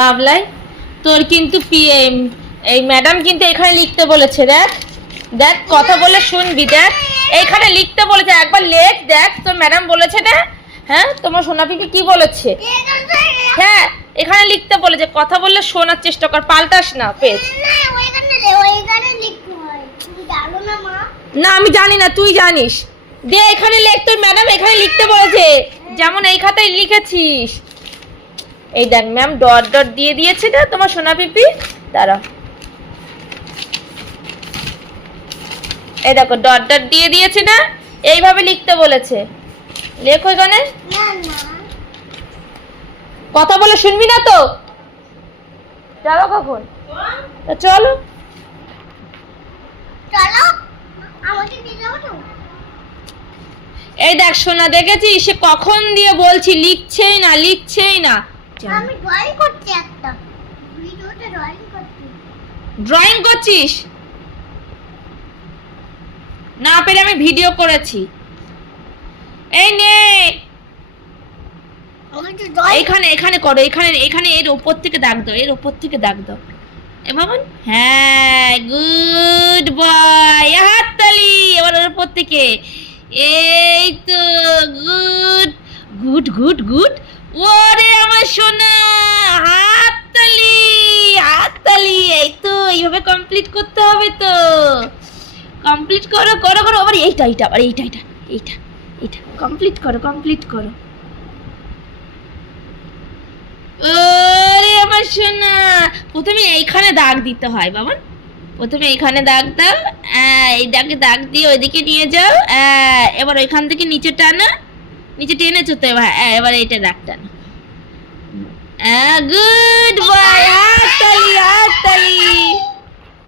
বাবলাই তোর কিন্তু এই ম্যাডাম কিন্তু এখানে লিখতে বলেছে। দেখ দেখ কথা বলে শুনবি। দেখ এইখানে লিখতে বলেছে, একবার লেখ। দেখ তোর ম্যাডাম বলেছে না? হ্যাঁ তোমার সোনা পিপি কি বলেছে? হ্যাঁ এখানে লিখতে বলেছে, কথা বললে শোনার চেষ্টা কর, পাল্টাস না পেজ। না আমি জানি না, তুই জানিস। দে এখানে লেখ, তোর ম্যাডাম এখানে লিখতে বলেছে, যেমন এই খাতায় লিখেছিস। এই দেখ ম্যাম ডট ডট দিয়ে দিয়েছে না তোমার সোনা পিপি। দাঁড়া, এই দেখো ডট ডট দিয়ে দিয়েছে না, এইভাবে লিখতে বলেছে। লেখো এখানে। কথা বলে শুনবি না তো? চলো কখন? চলো এই দেখ সোনা, দেখেছিস সে কখন দিয়ে বলছি, লিখছেই না লিখছেই না। আমি ড্রয়িং করছি, একটা ভিডিওতে ড্রয়িং করছি। ড্রয়িং করছিস? না পেরে আমি ভিডিও করেছি। এই নে এখানে এখানে করো, এখানে এখানে এর উপর থেকে দাগ দাও, এর উপর থেকে দাগ দাও। এ মামুন, হ্যাঁ গুড বয়, হাততালি। এবার ওর উপর থেকে, এই তো গুড গুড গুড গুড। ওরে আমার সোনা, হাততালি হাততালি। এই তো এইভাবে কমপ্লিট করতে হবে তো। কমপ্লিট করো করো করো। আবার এইটা এইটা আবার এইটা এইটা এইটা এইটা কমপ্লিট করো কমপ্লিট করো। ওরে আমার সোনা, প্রথমে এইখানে দাগ দিতে হয় বাবা। প্রথমে এখানে দাগ দাও, এই দাগে দাগ দিয়ে ওইদিকে নিয়ে যাও। এবার ওইখান থেকে নিচে টানো, নিচে টেনেছো তো। এবার এবার এইটা দাগ টানো। Good boy.